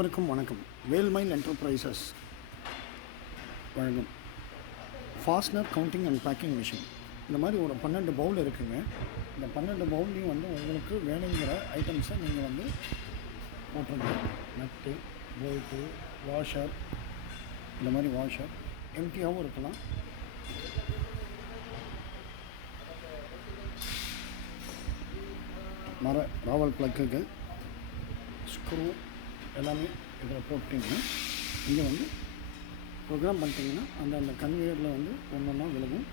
அனைவருக்கும் வணக்கம். வேல்மைல் என்டர்பிரைசஸ் வழங்கும் fastener counting and packing machine. இந்த மாதிரி ஒரு 12 பவுல் இருக்குங்க. இந்த 12 பவுல்லையும் வந்து உங்களுக்கு வேணுங்கிற ஐட்டம்ஸை நீங்கள் வந்து போட்டுருங்க. நட்டு, போல்ட்டு, வாஷர், இந்த மாதிரி வாஷர் எம்டியாகவும் இருக்கலாம். மர ராவல் ப்ளக்குகள், ஸ்க்ரூ எல்லாமே இதில் போட்டிங்கன்னா இங்கே வந்து ப்ரோக்ராம் பண்ணிட்டீங்கன்னா அந்த கன்வேயரில் வந்து ஒன்றா விழுகும்.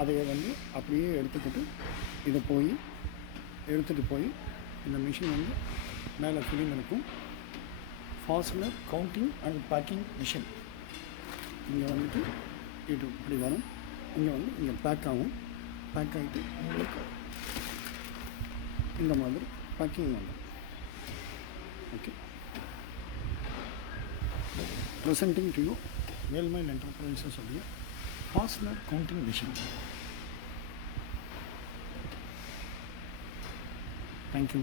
அதை வந்து அப்படியே எடுத்துக்கிட்டு இதை எடுத்துகிட்டு போய் இந்த மிஷின் வந்து மேலே ஃபில்லிங் இருக்கும். Fastener counting and packing machine. இங்கே வந்துட்டு இது இப்படி வரும். இங்கே பேக் ஆகும். பேக் ஆகிட்டு உங்களுக்கு இந்த மாதிரி பேக்கிங் வந்துடும். Okay, presenting to you Wellmile Enterprises உடைய ஃபாஸ்ட்னர் கவுண்டிங் மிஷின். தேங்க்யூ.